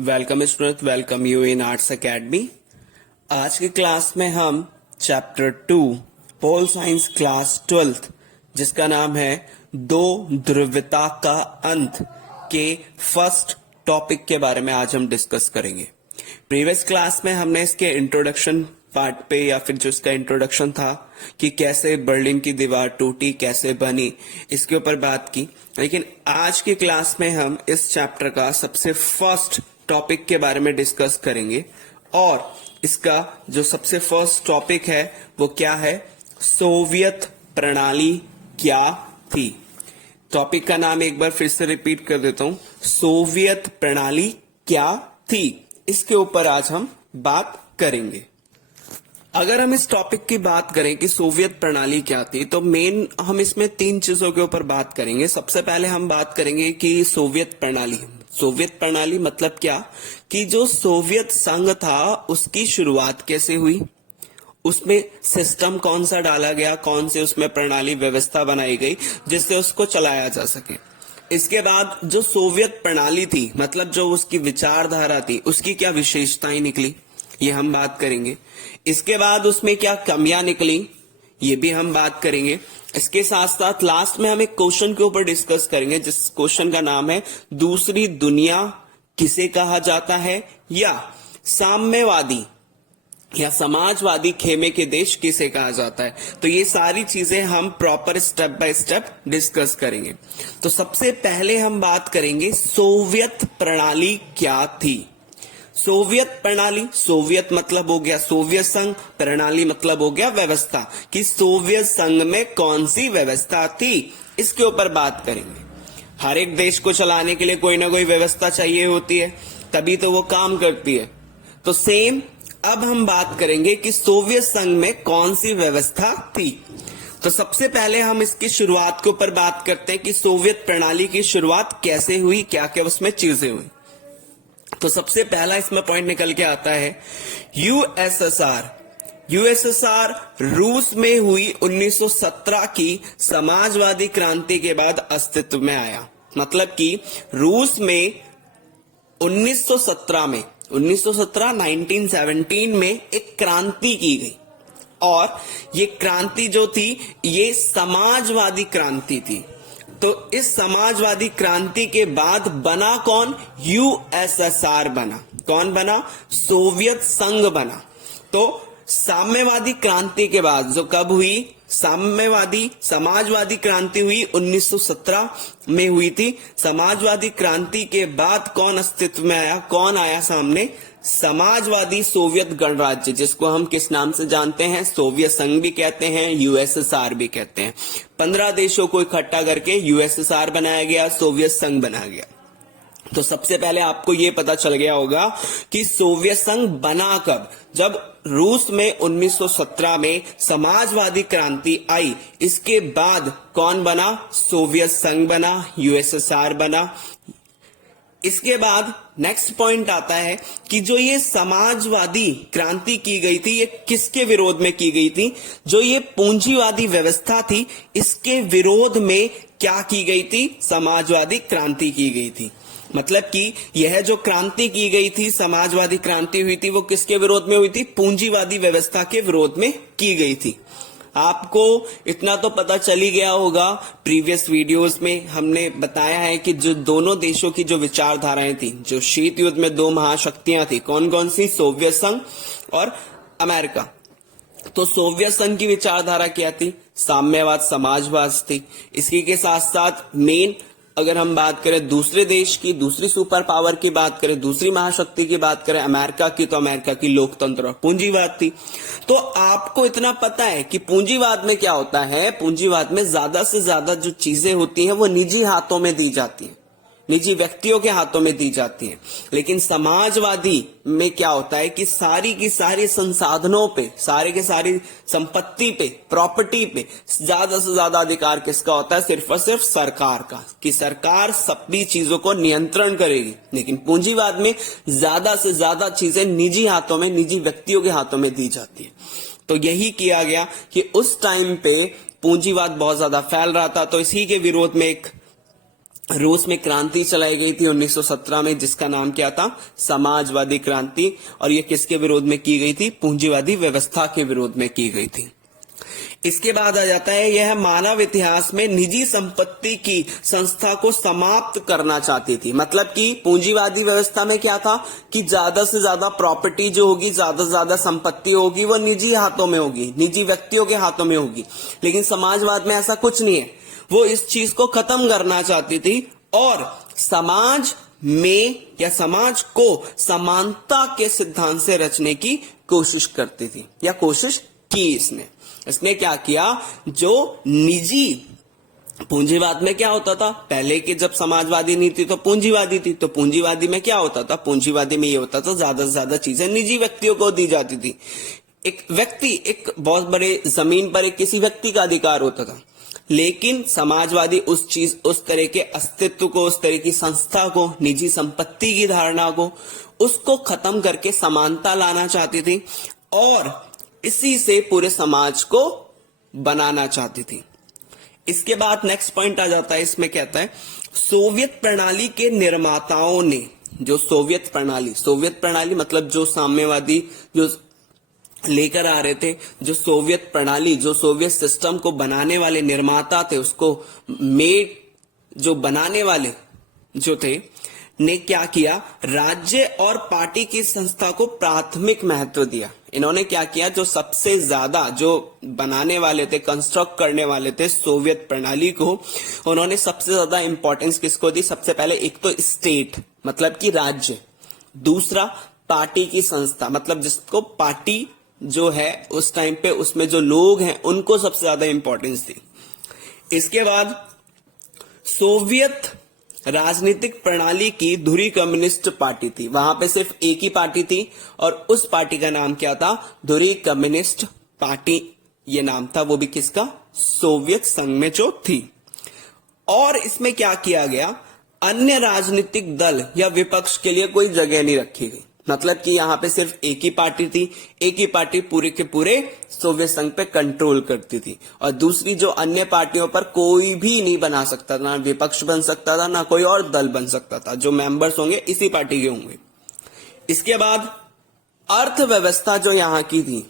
Welcome student, welcome you in arts academy. आज की class में हम chapter 2 pol science class 12th जिसका नाम है दो ध्रुवता का अंत के फर्स्ट टॉपिक के बारे में आज हम डिस्कस करेंगे। प्रीवियस क्लास में हमने इसके इंट्रोडक्शन पार्ट पे या फिर जो इसका इंट्रोडक्शन था कि कैसे बर्लिन की दीवार टूटी, कैसे बनी, इसके ऊपर बात की। लेकिन आज की क्लास में हम इस चैप्टर का सबसे फर्स्ट टॉपिक के बारे में डिस्कस करेंगे और इसका जो सबसे फर्स्ट टॉपिक है वो क्या है, सोवियत प्रणाली क्या थी। टॉपिक का नाम एक बार फिर से रिपीट कर देता हूं, सोवियत प्रणाली क्या थी, इसके ऊपर आज हम बात करेंगे। अगर हम इस टॉपिक की बात करें कि सोवियत प्रणाली क्या थी, तो मेन हम इसमें तीन चीजों के ऊपर बात करेंगे। सबसे पहले हम बात करेंगे कि सोवियत प्रणाली मतलब क्या, कि जो सोवियत संघ था उसकी शुरुआत कैसे हुई, उसमें सिस्टम कौन सा डाला गया, कौन से उसमें प्रणाली व्यवस्था बनाई गई जिससे उसको चलाया जा सके। इसके बाद जो सोवियत प्रणाली थी मतलब जो उसकी विचारधारा थी उसकी क्या विशेषताएं निकली, ये हम बात करेंगे। इसके बाद उसमें क्या कमियां निकली, ये भी हम बात करेंगे। इसके साथ साथ लास्ट में हम एक क्वेश्चन के ऊपर डिस्कस करेंगे जिस क्वेश्चन का नाम है दूसरी दुनिया किसे कहा जाता है, या साम्यवादी या समाजवादी खेमे के देश किसे कहा जाता है। तो ये सारी चीजें हम proper step by step discuss करेंगे। तो सबसे पहले हम बात करेंगे सोवियत प्रणाली क्या थी। सोवियत प्रणाली, सोवियत मतलब हो गया सोवियत संघ, प्रणाली मतलब हो गया व्यवस्था, कि सोवियत संघ में कौन सी व्यवस्था थी, इसके ऊपर बात करेंगे। हर एक देश को चलाने के लिए कोई ना कोई व्यवस्था चाहिए होती है, तभी तो वो काम करती है। तो सेम अब हम बात करेंगे कि सोवियत संघ में कौन सी व्यवस्था थी। तो सबसे पहले हम इसकी शुरुआत के ऊपर बात करते हैं कि सोवियत प्रणाली की शुरुआत कैसे हुई, क्या क्या उसमें चीजें हुई। तो सबसे पहला इसमें पॉइंट निकल के आता है यूएसएसआर रूस में हुई 1917 की समाजवादी क्रांति के बाद अस्तित्व में आया। मतलब कि रूस में 1917 में एक क्रांति की गई और ये क्रांति जो थी ये समाजवादी क्रांति थी। तो इस समाजवादी क्रांति के बाद बना कौन, यूएसएसआर बना। कौन बना, सोवियत संघ बना। तो साम्यवादी क्रांति के बाद जो कब हुई, समाजवादी क्रांति हुई 1917 में हुई थी। समाजवादी क्रांति के बाद कौन अस्तित्व में आया, कौन आया सामने, समाजवादी सोवियत गणराज्य, जिसको हम किस नाम से जानते हैं, सोवियत संघ भी कहते हैं, यूएसएसआर भी कहते हैं। 15 देशों को इकट्ठा करके यूएसएसआर बनाया गया, सोवियत संघ बनाया गया। तो सबसे पहले आपको यह पता चल गया होगा कि सोवियत संघ बना कब, जब रूस में 1917 में समाजवादी क्रांति आई। इसके बाद कौन बना, सोवियत संघ बना, यूएसएसआर बना। इसके बाद नेक्स्ट पॉइंट आता है कि जो ये समाजवादी क्रांति की गई थी ये किसके विरोध में की गई थी, जो ये पूंजीवादी व्यवस्था थी इसके विरोध में क्या की गई थी, समाजवादी क्रांति की गई थी। मतलब कि यह जो क्रांति की गई थी, समाजवादी क्रांति हुई थी, वो किसके विरोध में हुई थी, पूंजीवादी व्यवस्था के विरोध में की गई थी। आपको इतना तो पता चल ही गया होगा, प्रीवियस वीडियोस में हमने बताया है कि जो दोनों देशों की जो विचारधाराएं थी, जो शीत युद्ध में दो महाशक्तियां थी, कौन कौन सी, सोवियत संघ और अमेरिका। तो सोवियत संघ की विचारधारा क्या थी, साम्यवाद समाजवाद थी। इसी के साथ साथ मेन अगर हम बात करें दूसरे देश की, दूसरी सुपर पावर की बात करें, दूसरी महाशक्ति की बात करें अमेरिका की, तो अमेरिका की लोकतंत्र और पूंजीवाद थी। तो आपको इतना पता है कि पूंजीवाद में क्या होता है, पूंजीवाद में ज्यादा से ज्यादा जो चीजें होती हैं वो निजी हाथों में दी जाती हैं, निजी व्यक्तियों के हाथों में दी जाती हैं। लेकिन समाजवादी में क्या होता है कि सारी की सारी संसाधनों पे, सारे के सारी संपत्ति पे, प्रॉपर्टी पे ज्यादा से ज्यादा अधिकार किसका होता है, सिर्फ और सिर्फ सरकार का, कि सरकार सभी चीजों को नियंत्रण करेगी। लेकिन पूंजीवाद में ज्यादा से ज्यादा चीजें निजी हाथों में, निजी व्यक्तियों के हाथों में दी जाती है। तो यही किया गया कि उस टाइम पे पूंजीवाद बहुत ज्यादा फैल रहा था, तो इसी के विरोध में एक रूस में क्रांति चलाई गई थी 1917 में, जिसका नाम क्या था? समाजवादी क्रांति। और ये किसके विरोध में की गई थी? पूंजीवादी व्यवस्था के विरोध में की गई थी। इसके बाद आ जाता है, यह मानव इतिहास में निजी संपत्ति की संस्था को समाप्त करना चाहती थी। मतलब कि पूंजीवादी व्यवस्था में क्या था कि ज्यादा से ज्यादा प्रॉपर्टी जो होगी, ज्यादा से ज्यादा संपत्ति होगी, वो निजी हाथों में होगी, निजी व्यक्तियों के हाथों में होगी। लेकिन समाजवाद में ऐसा कुछ नहीं है। वो इस चीज को खत्म करना चाहती थी और समाज में या समाज को समानता के सिद्धांत से रचने की कोशिश करती थी, या कोशिश की इसने क्या किया? जो निजी पूंजीवाद में क्या होता था? पहले के जब समाजवादी नहीं थी तो पूंजीवादी थी, तो पूंजीवादी में क्या होता था? पूंजीवादी में ये होता था ज्यादा से ज्यादा चीजें निजी व्यक्तियों को दी जाती थी। एक व्यक्ति, एक बहुत बड़े जमीन पर एक किसी व्यक्ति का अधिकार होता था। लेकिन समाजवादी उस तरह के अस्तित्व को, उस तरह की संस्था को, निजी संपत्ति की धारणा को, उसको खत्म करके समानता लाना चाहती थी और इसी से पूरे समाज को बनाना चाहती थी। इसके बाद नेक्स्ट पॉइंट आ जाता है, इसमें कहता है सोवियत प्रणाली के निर्माताओं ने, जो सोवियत प्रणाली मतलब जो साम्यवादी जो लेकर आ रहे थे, जो सोवियत प्रणाली, जो सोवियत सिस्टम को बनाने वाले निर्माता थे, उसको जो बनाने वाले जो थे, ने क्या किया? राज्य और पार्टी की संस्था को प्राथमिक महत्व दिया। इन्होंने क्या किया? जो सबसे ज्यादा जो बनाने वाले थे, कंस्ट्रक्ट करने वाले थे सोवियत प्रणाली को, उन्होंने सबसे ज्यादा इंपॉर्टेंस किसको दी? सबसे पहले एक तो स्टेट मतलब कि राज्य, दूसरा पार्टी की संस्था मतलब जिसको पार्टी जो है उस टाइम पे उसमें जो लोग हैं उनको सबसे ज्यादा इंपॉर्टेंस दी। इसके बाद सोवियत राजनीतिक प्रणाली की धुरी कम्युनिस्ट पार्टी थी। वहां पे सिर्फ एक ही पार्टी थी और उस पार्टी का नाम क्या था? धुरी कम्युनिस्ट पार्टी ये नाम था। वो भी किसका? सोवियत संघ में जो थी। और इसमें क्या किया गया? अन्य राजनीतिक दल या विपक्ष के लिए कोई जगह नहीं रखी गई। मतलब कि यहां पे सिर्फ एक ही पार्टी थी, एक ही पार्टी पूरे के पूरे सोवियत संघ पे कंट्रोल करती थी और दूसरी जो अन्य पार्टियों पर कोई भी नहीं बना सकता था, ना विपक्ष बन सकता था, ना कोई और दल बन सकता था। जो मेंबर्स होंगे इसी पार्टी के होंगे। इसके बाद अर्थव्यवस्था जो यहां की थी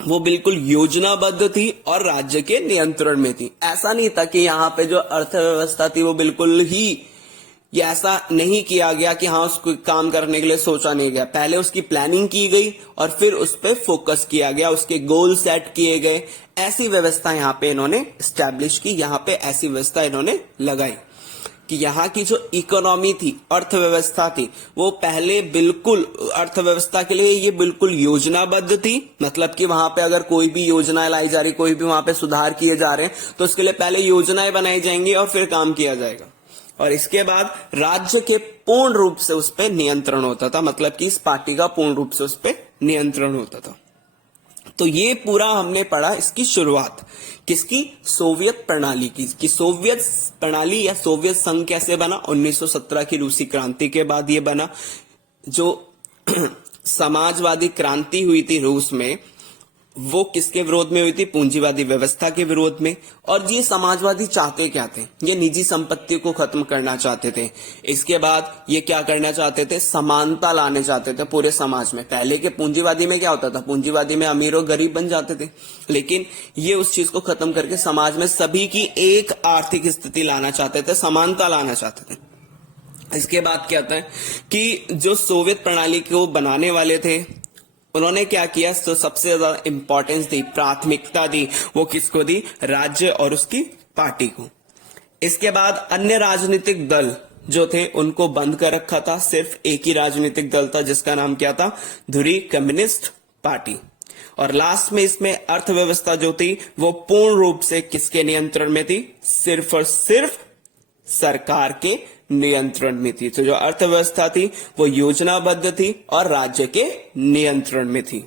वो बिल्कुल योजनाबद्ध थी और राज्य के नियंत्रण में थी। ऐसा नहीं था कि यहां पे जो अर्थव्यवस्था थी वो बिल्कुल ही, ये ऐसा नहीं किया गया कि हाँ उसको काम करने के लिए सोचा नहीं गया। पहले उसकी प्लानिंग की गई और फिर उस पर फोकस किया गया, उसके गोल सेट किए गए। ऐसी व्यवस्था यहाँ पे इन्होंने स्टैब्लिश की, यहाँ पे ऐसी व्यवस्था इन्होंने लगाई कि यहाँ की जो इकोनॉमी थी, अर्थव्यवस्था थी, वो पहले बिल्कुल अर्थव्यवस्था के लिए ये बिल्कुल योजनाबद्ध थी। मतलब कि वहां पे अगर कोई भी योजना लाई जा रही, कोई भी वहां पे सुधार किए जा रहे हैं तो उसके लिए पहले योजनाएं बनाई जाएंगी और फिर काम किया जाएगा। और इसके बाद राज्य के पूर्ण रूप से उस पर नियंत्रण होता था। मतलब कि इस पार्टी का पूर्ण रूप से उस पर नियंत्रण होता था। तो ये पूरा हमने पढ़ा इसकी शुरुआत किसकी? सोवियत प्रणाली की। कि सोवियत प्रणाली या सोवियत संघ कैसे बना? 1917 की रूसी क्रांति के बाद ये बना। जो समाजवादी क्रांति हुई थी रूस में, वो किसके विरोध में हुई थी? पूंजीवादी व्यवस्था के विरोध में। और ये समाजवादी चाहते क्या थे? ये निजी संपत्ति को खत्म करना चाहते थे। इसके बाद ये क्या करना चाहते थे? समानता लाने चाहते थे पूरे समाज में। पहले के पूंजीवादी में क्या होता था? पूंजीवादी में अमीर और गरीब बन जाते थे, लेकिन ये उस चीज को खत्म करके समाज में सभी की एक आर्थिक स्थिति लाना चाहते थे, समानता लाना चाहते थे। इसके बाद क्या होता है कि जो सोवियत प्रणाली को बनाने वाले थे उन्होंने क्या किया? तो सबसे ज्यादा इंपॉर्टेंस दी, प्राथमिकता दी, वो किसको दी? राज्य और उसकी पार्टी को। इसके बाद अन्य राजनीतिक दल जो थे उनको बंद कर रखा था। सिर्फ एक ही राजनीतिक दल था जिसका नाम क्या था? धुरी कम्युनिस्ट पार्टी। और लास्ट में इसमें अर्थव्यवस्था जो थी वो पूर्ण रूप से किसके नियंत्रण में थी? सिर्फ और सिर्फ सरकार के नियंत्रण में थी। तो जो अर्थव्यवस्था थी वो योजनाबद्ध थी और राज्य के नियंत्रण में थी।